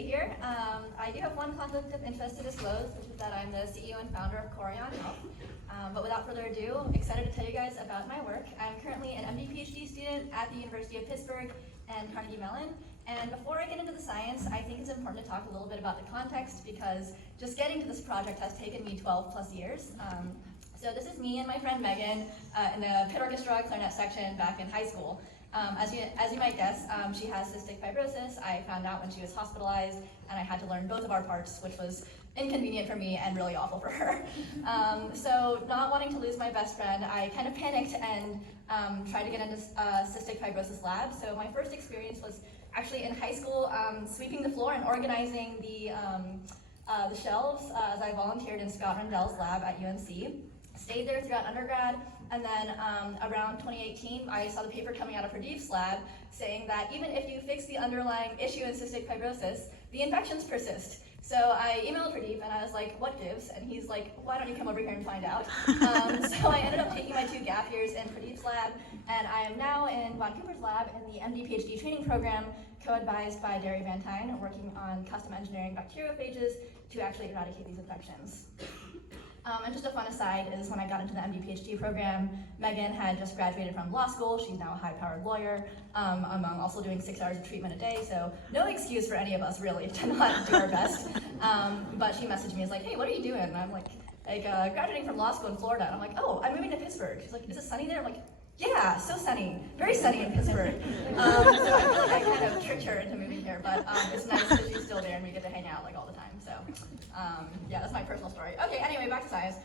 be here. I do have one conflict of interest to disclose, which is that I'm the CEO and founder of Corion Health. But without further ado, I'm excited to tell you guys about my work. I'm currently an MD PhD student at the University of Pittsburgh and Carnegie Mellon. And before I get into the science, I think it's important to talk a little bit about the context, because just getting to this project has taken me 12 plus years. So this is me and my friend Megan in the pit orchestra clarinet section back in high school. As you might guess, she has cystic fibrosis. I found out when she was hospitalized, and I had to learn both of our parts, which was inconvenient for me and really awful for her. So not wanting to lose my best friend, I kind of panicked and tried to get into cystic fibrosis lab. So my first experience was actually in high school, sweeping the floor and organizing the shelves as I volunteered in Scott Rendell's lab at UNC. Stayed there throughout undergrad, and then around 2018, I saw the paper coming out of Pradeep's lab saying that even if you fix the underlying issue in cystic fibrosis, the infections persist. So I emailed Pradeep and I was like, what gives? And he's like, why don't you come over here and find out? So I ended up taking my 2 gap years in Pradeep's lab, and I am now in Von Cooper's lab in the MD PhD training program, co-advised by Derry Van Tyne, working on custom engineering bacteriophages to actually eradicate these infections. And just a fun aside is when I got into the MD PhD program, Megan had just graduated from law school. She's now a high-powered lawyer, among also doing 6 hours of treatment a day, so no excuse for any of us really to not do our best. But she messaged me, is like, hey, what are you doing? And I'm like graduating from law school in Florida. And I'm like, oh, I'm moving to Pittsburgh. She's like, is it sunny there? I'm like, yeah, so sunny, very sunny in Pittsburgh. So I feel like I kind of tricked her into moving here, but it's nice that she's still there and we get to hang out like all the time. So yeah, that's my personal story. Okay, anyway, back to science.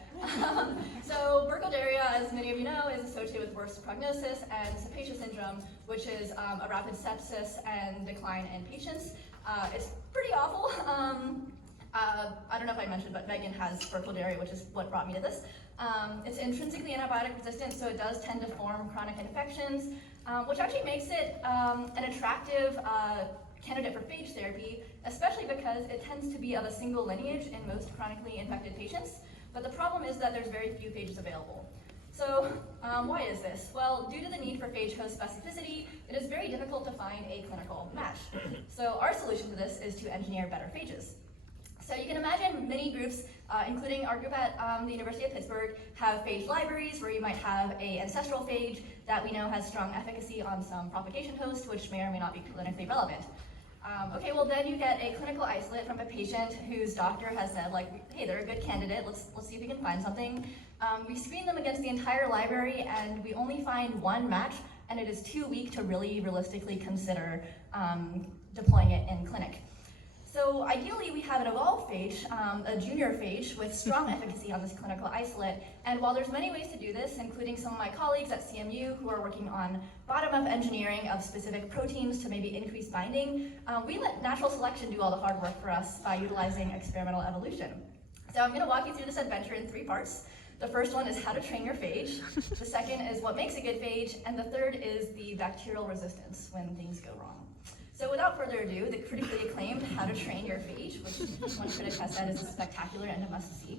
So Burkholderia, as many of you know, is associated with worse prognosis and Sapaccia syndrome, which is a rapid sepsis and decline in patients. It's pretty awful. I don't know if I mentioned, but Megan has Burkholderia, which is what brought me to this. It's intrinsically antibiotic resistant, so it does tend to form chronic infections, which actually makes it an attractive candidate for phage therapy, especially because it tends to be of a single lineage in most chronically infected patients. But the problem is that there's very few phages available. So why is this? Well, due to the need for phage host specificity, it is very difficult to find a clinical match. So our solution to this is to engineer better phages. So you can imagine many groups, including our group at the University of Pittsburgh, have phage libraries where you might have an ancestral phage that we know has strong efficacy on some propagation host, which may or may not be clinically relevant. Okay, well then you get a clinical isolate from a patient whose doctor has said, like, hey, they're a good candidate, let's see if we can find something. We screen them against the entire library and we only find 1 match, and it is too weak to really realistically consider deploying it in clinic. So ideally we have an evolved phage, a junior phage with strong efficacy on this clinical isolate. And while there's many ways to do this, including some of my colleagues at CMU who are working on bottom-up engineering of specific proteins to maybe increase binding, we let natural selection do all the hard work for us by utilizing experimental evolution. So I'm gonna walk you through this adventure in 3 parts. The first one is how to train your phage. The second is what makes a good phage. And the third is the bacterial resistance when things go wrong. So without further ado, the critically acclaimed How to Train Your Phage, which one critic has said is spectacular and a must-see.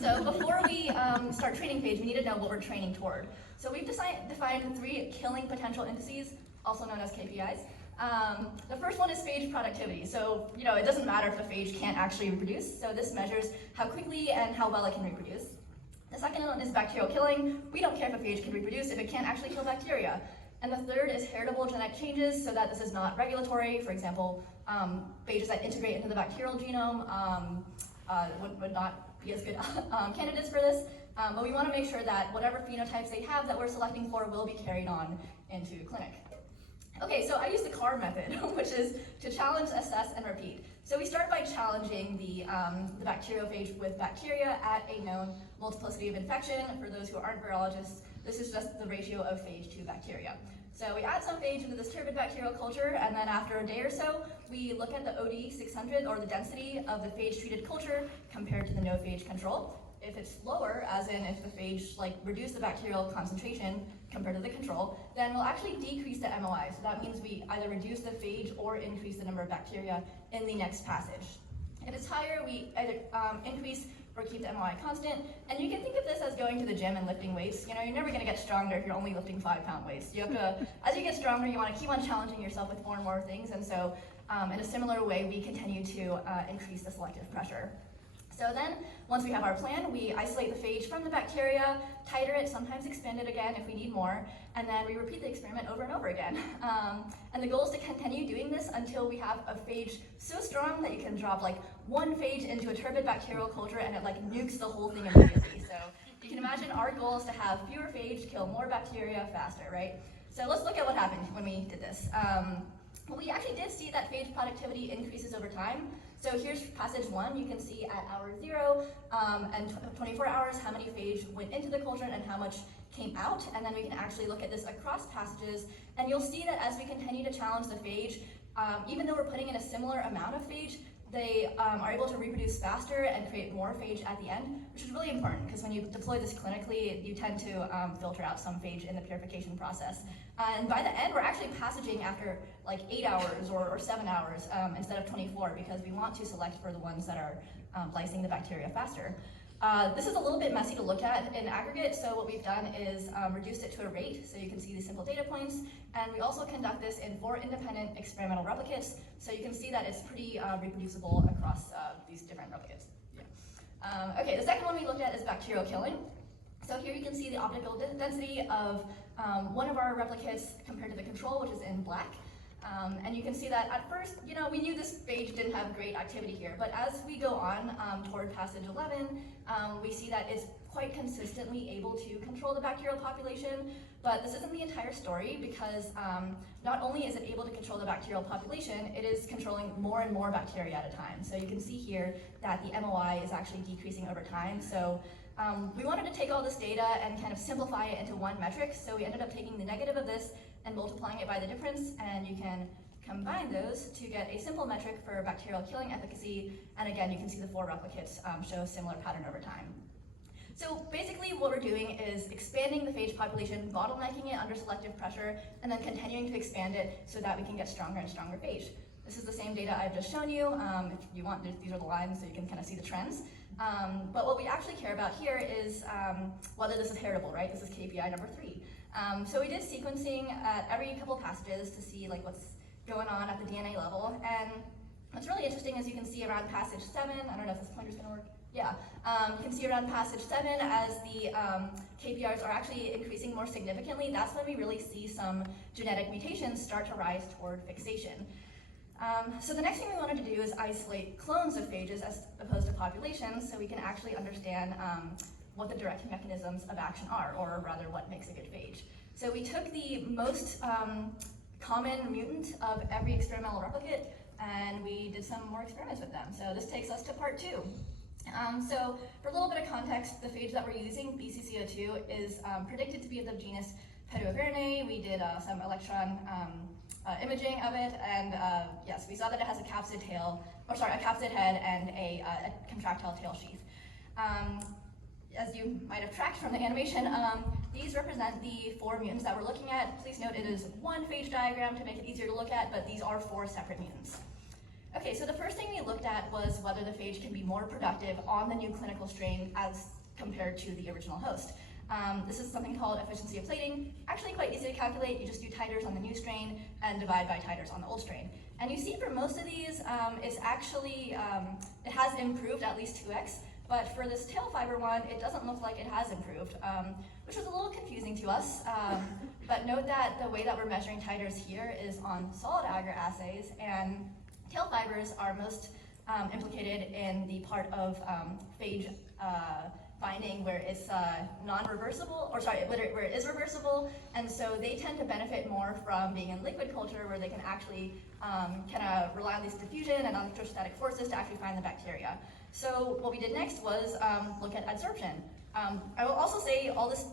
So before we start training phage, we need to know what we're training toward. So we've defined 3 killing potential indices, also known as KPIs. The first one is phage productivity. So, it doesn't matter if the phage can't actually reproduce. So this measures how quickly and how well it can reproduce. The second one is bacterial killing. We don't care if a phage can reproduce if it can't actually kill bacteria. And the third is heritable genetic changes, so that this is not regulatory. For example, phages that integrate into the bacterial genome would not be as good candidates for this. But we want to make sure that whatever phenotypes they have that we're selecting for will be carried on into clinic. Okay, so I use the CAR method, which is to challenge, assess, and repeat. So we start by challenging the bacteriophage with bacteria at a known multiplicity of infection. For those who aren't virologists, this is just the ratio of phage to bacteria. So we add some phage into this turbid bacterial culture, and then after a day or so, we look at the OD600, or the density of the phage-treated culture compared to the no-phage control. If it's lower, as in if the phage reduce the bacterial concentration compared to the control, then we'll actually decrease the MOI. So that means we either reduce the phage or increase the number of bacteria in the next passage. If it's higher, we either increase or keep the MOI constant. And you can think of this as going to the gym and lifting weights. You're never gonna get stronger if you're only lifting 5-pound weights. You have to, as you get stronger, you wanna keep on challenging yourself with more and more things. And so In a similar way, we continue to increase the selective pressure. So then, once we have our plan, we isolate the phage from the bacteria, titer it, sometimes expand it again if we need more, and then we repeat the experiment over and over again. And the goal is to continue doing this until we have a phage so strong that you can drop like one phage into a turbid bacterial culture and it like nukes the whole thing immediately. So you can imagine our goal is to have fewer phage, kill more bacteria faster, right? So let's look at what happened when we did this. Well, we actually did see that phage productivity increases over time. So here's passage 1. You can see at hour 0 and 24 hours how many phage went into the culture and how much came out. And then we can actually look at this across passages. And you'll see that as we continue to challenge the phage, even though we're putting in a similar amount of phage, they are able to reproduce faster and create more phage at the end, which is really important because when you deploy this clinically, you tend to filter out some phage in the purification process. And by the end, we're actually passaging after like 8 hours or 7 hours instead of 24 because we want to select for the ones that are lysing the bacteria faster. This is a little bit messy to look at in aggregate, so what we've done is reduced it to a rate, so you can see the simple data points, and we also conduct this in 4 independent experimental replicates, so you can see that it's pretty reproducible across these different replicates. Yeah. Okay, the second one we looked at is bacterial killing. So here you can see the optical density of one of our replicates compared to the control, which is in black. And you can see that at first, we knew this phage didn't have great activity here, but as we go on toward passage 11, we see that it's quite consistently able to control the bacterial population, but this isn't the entire story because not only is it able to control the bacterial population, it is controlling more and more bacteria at a time. So you can see here that the MOI is actually decreasing over time. So we wanted to take all this data and kind of simplify it into one metric, so we ended up taking the negative of this and multiplying it by the difference, and you can combine those to get a simple metric for bacterial killing efficacy, and again, you can see the 4 replicates show a similar pattern over time. So basically what we're doing is expanding the phage population, bottlenecking it under selective pressure, and then continuing to expand it so that we can get stronger and stronger phage. This is the same data I've just shown you. If you want, these are the lines so you can kind of see the trends. But what we actually care about here is whether this is heritable, right? This is KPI number 3. So we did sequencing at every couple passages to see like what's going on at the DNA level. And what's really interesting is you can see around passage 7, I don't know if this pointer's gonna work. Yeah, you can see around passage 7 as the KPIs are actually increasing more significantly. That's when we really see some genetic mutations start to rise toward fixation. So the next thing we wanted to do is isolate clones of phages as opposed to populations so we can actually understand what the direct mechanisms of action are, or rather what makes a good phage. So we took the most common mutant of every experimental replicate and we did some more experiments with them. So this takes us to part 2. So for a little bit of context, the phage that we're using, BCCO2, is predicted to be of the genus Burkholderia. We did some electron imaging of it, and yes, we saw that it has a capsid head and a contractile tail sheath. As you might have tracked from the animation, these represent the 4 mutants that we're looking at. Please note it is one phage diagram to make it easier to look at, but these are 4 separate mutants. Okay, so the first thing we looked at was whether the phage can be more productive on the new clinical strain as compared to the original host. This is something called efficiency of plating. Actually quite easy to calculate. You just do titers on the new strain and divide by titers on the old strain. And you see for most of these, it's actually, it has improved at least 2x, but for this tail fiber one, it doesn't look like it has improved, which was a little confusing to us. But note that the way that we're measuring titers here is on solid agar assays, and tail fibers are most implicated in the part of phage binding where it's non-reversible, or sorry, where it is reversible, and so they tend to benefit more from being in liquid culture where they can actually kind of rely on these diffusion and electrostatic forces to actually find the bacteria. So what we did next was look at adsorption. I will also say all this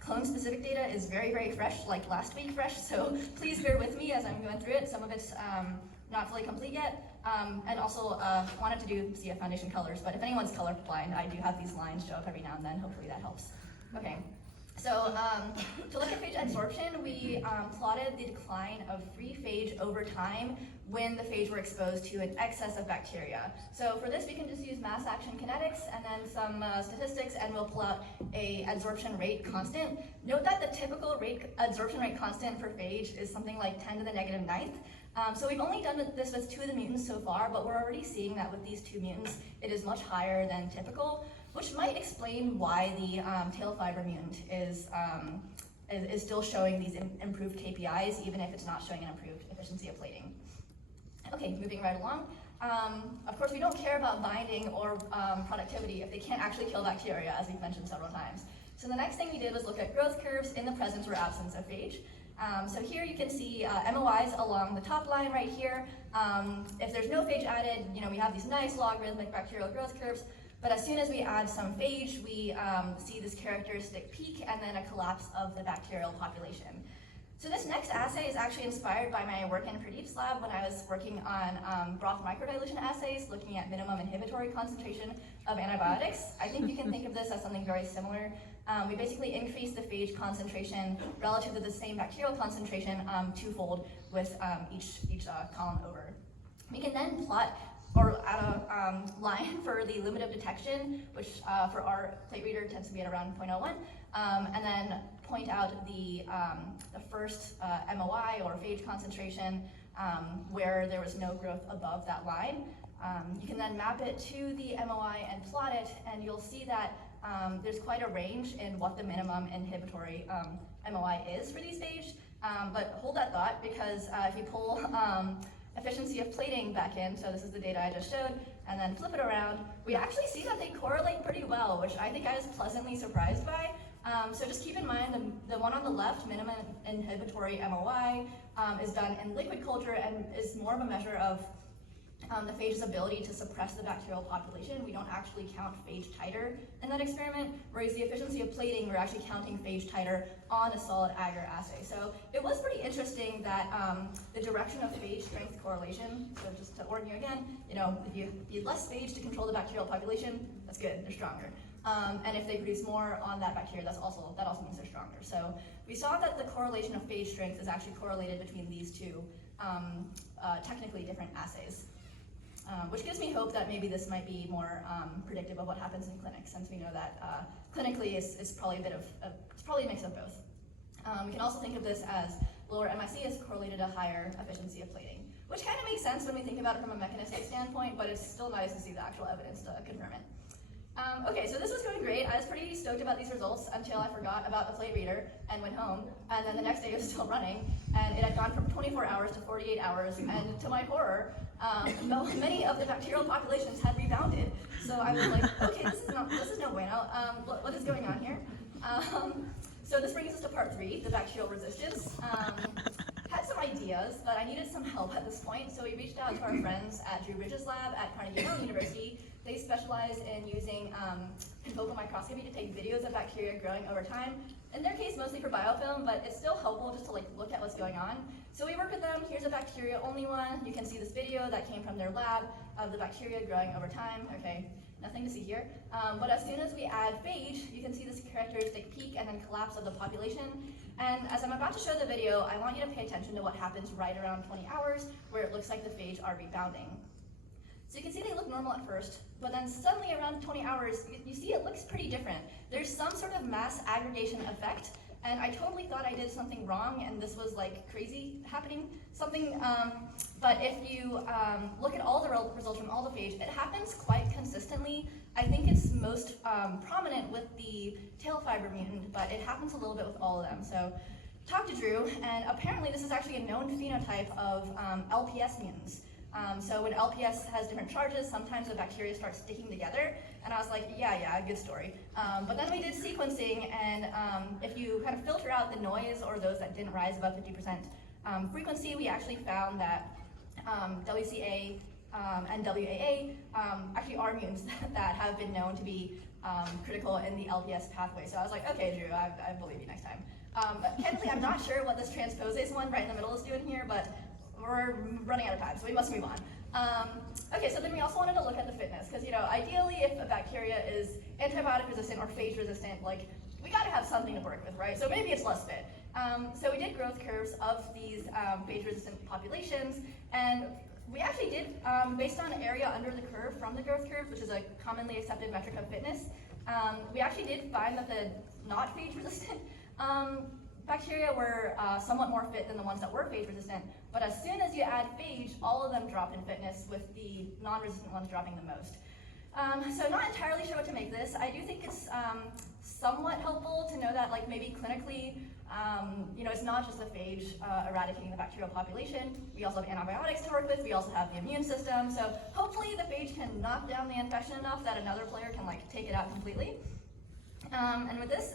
clone-specific data is very, very fresh, like last week fresh, so please bear with me as I'm going through it. Some of it's not fully complete yet, and also wanted to do CF Foundation colors, but if anyone's colorblind, I do have these lines show up every now and then. Hopefully that helps. Okay, so to look at phage adsorption, we plotted the decline of free phage over time when the phage were exposed to an excess of bacteria. So for this, we can just use mass action kinetics and then some statistics, and we'll plot a adsorption rate constant. Note that the typical adsorption rate constant for phage is something like 10 to the -9th. So we've only done this with 2 of the mutants so far, but we're already seeing that with these 2 mutants, it is much higher than typical, which might explain why the tail fiber mutant is still showing these improved KPIs, even if it's not showing an improved efficiency of plating. Okay, moving right along. Of course, we don't care about binding or productivity if they can't actually kill bacteria, as we've mentioned several times. So the next thing we did was look at growth curves in the presence or absence of phage. So here you can see MOIs along the top line right here. If there's no phage added, we have these nice logarithmic bacterial growth curves, but as soon as we add some phage, we see this characteristic peak and then a collapse of the bacterial population. So this next assay is actually inspired by my work in Pradeep's lab when I was working on broth microdilution assays, looking at minimum inhibitory concentration of antibiotics. I think you can think of this as something very similar. We basically increase the phage concentration relative to the same bacterial concentration twofold with each column over. We can then plot or add a line for the limit of detection, which for our plate reader tends to be at around 0.01, and then point out the first MOI or phage concentration where there was no growth above that line. You can then map it to the MOI and plot it, and you'll see that there's quite a range in what the minimum inhibitory MOI is for these phage. But hold that thought, because if you pull efficiency of plating back in, so this is the data I just showed, and then flip it around, we actually see that they correlate pretty well, which I think I was pleasantly surprised by. So just keep in mind the one on the left, minimum inhibitory MOI, is done in liquid culture and is more of a measure of the phage's ability to suppress the bacterial population. We don't actually count phage titer in that experiment, whereas the efficiency of plating, we're actually counting phage titer on a solid agar assay. So it was pretty interesting that the direction of phage strength correlation, so just to warn you again, if you need less phage to control the bacterial population, that's good, they're stronger. And if they produce more on that bacteria, that also means they're stronger. So we saw that the correlation of phage strength is actually correlated between these 2 technically different assays. Which gives me hope that maybe this might be more predictive of what happens in clinic, since we know that clinically it's probably it's probably a mix of both. We can also think of this as lower MIC is correlated to higher efficiency of plating, which kind of makes sense when we think about it from a mechanistic standpoint, but it's still nice to see the actual evidence to confirm it. Okay, so this was going great. I was pretty stoked about these results until I forgot about the plate reader and went home, and then the next day it was still running, and it had gone from 24 hours to 48 hours, and to my horror, many of the bacterial populations had rebounded. So I was like, okay, this is no bueno. What is going on here? So this brings us to part 3, the bacterial resistance. Had some ideas, but I needed some help at this point, so we reached out to our friends at Drew Bridges' lab at Carnegie Mellon University. They specialize in using confocal microscopy to take videos of bacteria growing over time. In their case, mostly for biofilm, but it's still helpful just to look at what's going on. So we work with them. Here's a bacteria-only one. You can see this video that came from their lab of the bacteria growing over time. Okay, nothing to see here. But as soon as we add phage, you can see this characteristic peak and then collapse of the population. And as I'm about to show the video, I want you to pay attention to what happens right around 20 hours, where it looks like the phage are rebounding. So you can see they look normal at first, but then suddenly around 20 hours, you see it looks pretty different. There's some sort of mass aggregation effect, and I totally thought I did something wrong and this was like crazy happening, but if you look at all the results from all the phage, it happens quite consistently. I think it's most prominent with the tail fiber mutant, but it happens a little bit with all of them. So talk to Drew, and apparently this is actually a known phenotype of LPS mutants. So when LPS has different charges, sometimes the bacteria start sticking together, and I was like, yeah, good story. But then we did sequencing, and if you kind of filter out the noise or those that didn't rise above 50% frequency, we actually found that WCA and WAA actually are mutants that have been known to be critical in the LPS pathway. So I was like, okay, Drew, I believe you next time. Candidly, I'm not sure what this transposase one right in the middle is doing here, but we're running out of time, so we must move on. Okay, so then we also wanted to look at the fitness, because ideally if a bacteria is antibiotic resistant or phage resistant, we gotta have something to work with, right? So maybe it's less fit. So we did growth curves of these phage resistant populations, and we actually did, based on area under the curve from the growth curve, which is a commonly accepted metric of fitness, we actually did find that the not phage resistant bacteria were somewhat more fit than the ones that were phage resistant, But as soon as you add phage, all of them drop in fitness, with the non-resistant ones dropping the most. So not entirely sure what to make this. I do think it's somewhat helpful to know that, like, maybe clinically, it's not just the phage eradicating the bacterial population. We also have antibiotics to work with. We also have the immune system. So hopefully the phage can knock down the infection enough that another player can take it out completely. And with this,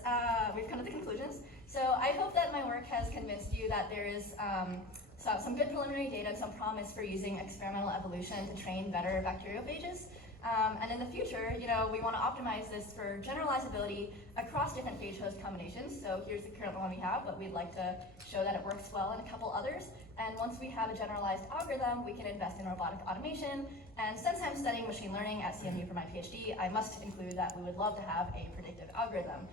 we've come to the conclusions. So I hope that my work has convinced you that there is some good preliminary data and some promise for using experimental evolution to train better bacteriophages. And in the future, we want to optimize this for generalizability across different phage host combinations. So here's the current one we have, but we'd like to show that it works well in a couple others. And once we have a generalized algorithm, we can invest in robotic automation. And since I'm studying machine learning at CMU for my PhD, I must include that we would love to have a predictive algorithm.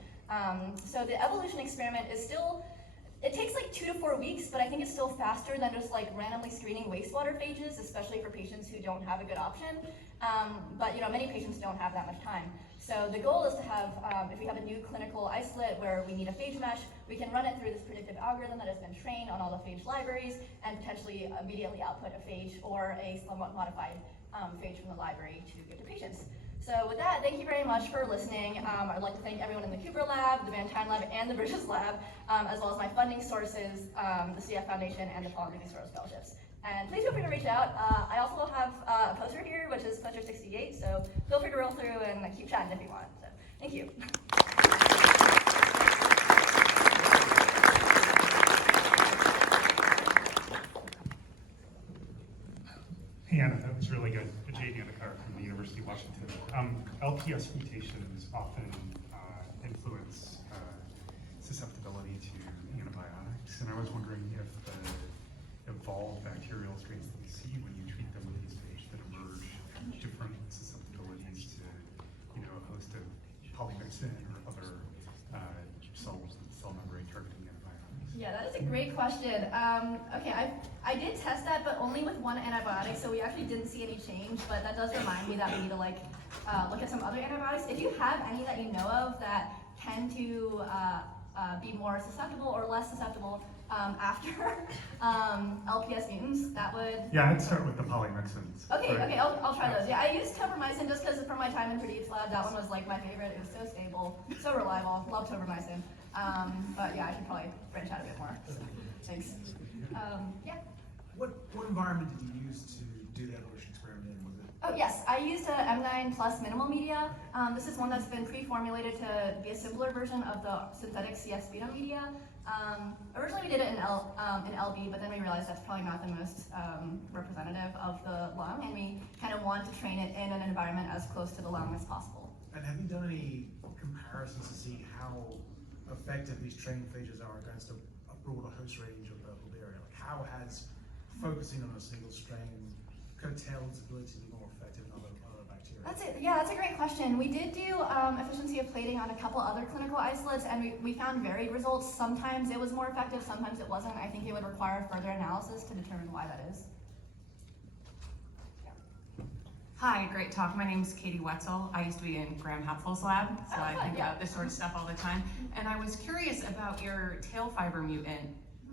So the evolution experiment is still, it takes 2 to 4 weeks, but I think it's still faster than just randomly screening wastewater phages, especially for patients who don't have a good option. But many patients don't have that much time. So the goal is to have, if we have a new clinical isolate where we need a phage mesh, we can run it through this predictive algorithm that has been trained on all the phage libraries and potentially immediately output a phage or a somewhat modified phage from the library to give to patients. So with that, thank you very much for listening. I'd like to thank everyone in the Cooper Lab, the Van Tine Lab, and the Bridges Lab, as well as my funding sources, the CF Foundation, and the Polymerase Soros Fellowships. And please feel free to reach out. I also have a poster here, which is Pleasure 68, so feel free to roll through and keep chatting if you want. So, thank you. Hey Anna, that was really good. J.D. Anakar from the University of Washington. LPS mutations often influence susceptibility to antibiotics, and I was wondering if the evolved bacterial strains that we see when you treat them with these phage that emerge different susceptibilities to, a host of polymyxin or other cell membrane targeting antibiotics. Yeah, that is a great question. Okay, I did test that, but only with one antibiotic, so we actually didn't see any change, but that does remind me that we need to look at some other antibiotics. If you have any that you know of that tend to be more susceptible or less susceptible after LPS mutants, that would... Yeah, I'd start with the polymyxins. Okay, I'll try those. Yeah, I used tobramycin just because from my time in Pradeep's lab, that one was my favorite. It was so stable, so reliable. Love tobramycin. But yeah, I should probably branch out a bit more. So, thanks. Yeah. What environment did you use to do the evolution experiment in? Was it? Oh yes, I used a M9 plus minimal media. This is one that's been pre-formulated to be a simpler version of the synthetic CF sputum media. Originally we did it in LB, but then we realized that's probably not the most representative of the lung, and we kind of want to train it in an environment as close to the lung as possible. And have you done any comparisons to see how effective these training phages are against a broader host range of Burkholderia? How has focusing on a single strain curtailed its ability to be more effective in other bacteria? That's a great question. We did do efficiency of plating on a couple other clinical isolates, and we found varied results. Sometimes it was more effective, sometimes it wasn't. I think it would require further analysis to determine why that is. Hi, great talk. My name is Katie Wetzel. I used to be in Graham Hatfield's lab, so I think about this sort of stuff all the time. And I was curious about your tail fiber mutant,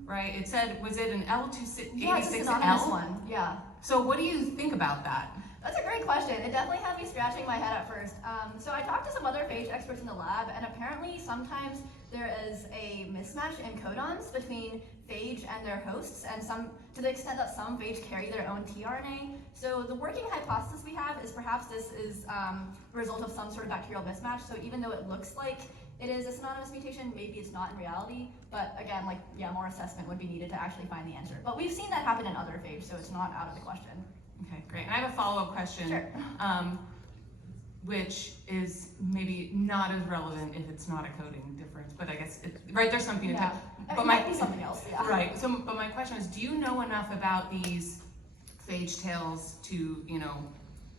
right? It said, was it an L286L? Yeah, it's a synonymous one, yeah. So what do you think about that? That's a great question. It definitely had me scratching my head at first. So I talked to some other phage experts in the lab, and apparently sometimes there is a mismatch in codons between phage and their hosts, and to the extent that some phage carry their own tRNA. So the working hypothesis we have is perhaps this is a result of some sort of bacterial mismatch. So even though it looks like it is a synonymous mutation, maybe it's not in reality. But again, more assessment would be needed to actually find the answer. But we've seen that happen in other phage, so it's not out of the question. Okay, great. And I have a follow-up question, Sure. Which is maybe not as relevant if it's not a coding difference, but I guess, there's something to Yeah. But it might be something else, yeah. Right, but my question is, do you know enough about these phage tails to,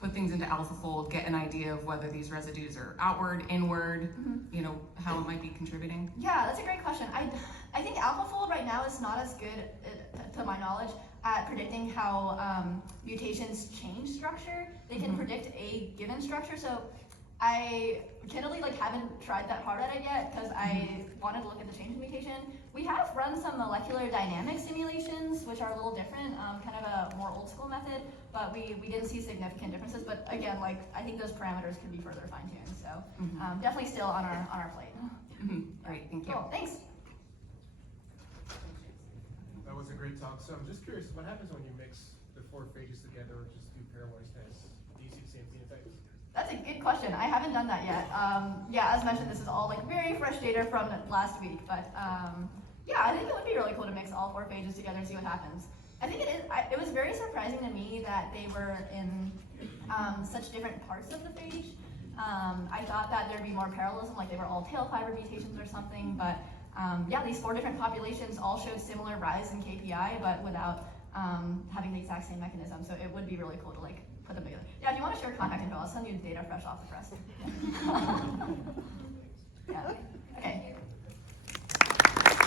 put things into AlphaFold, get an idea of whether these residues are outward, inward, how it might be contributing? Yeah, that's a great question. I think AlphaFold right now is not as good, to my knowledge, at predicting how mutations change structure. They can predict a given structure, so I candidly haven't tried that hard at it yet because I wanted to look at the change in mutation, We have run some molecular dynamic simulations, which are a little different, kind of a more old school method, but we didn't see significant differences. But again, like I think those parameters could be further fine tuned. So definitely still on our plate. Great, thank you. Cool, thanks. That was a great talk. So I'm just curious, what happens when you mix the 4 phages together or just do pairwise tests? Do you see the same phenotypes? That's a good question. I haven't done that yet. Yeah, as mentioned, this is all like very fresh data from last week, but yeah, I think it would be really cool to mix all 4 phages together and see what happens. I think it was very surprising to me that they were in such different parts of the phage. I thought that there'd be more parallelism, like they were all tail fiber mutations or something, but yeah, these 4 different populations all showed similar rise in KPI, but without having the exact same mechanism. So it would be really cool to like put them together. Yeah, if you want to share contact info, I'll send you the data fresh off the press. Yeah. Okay.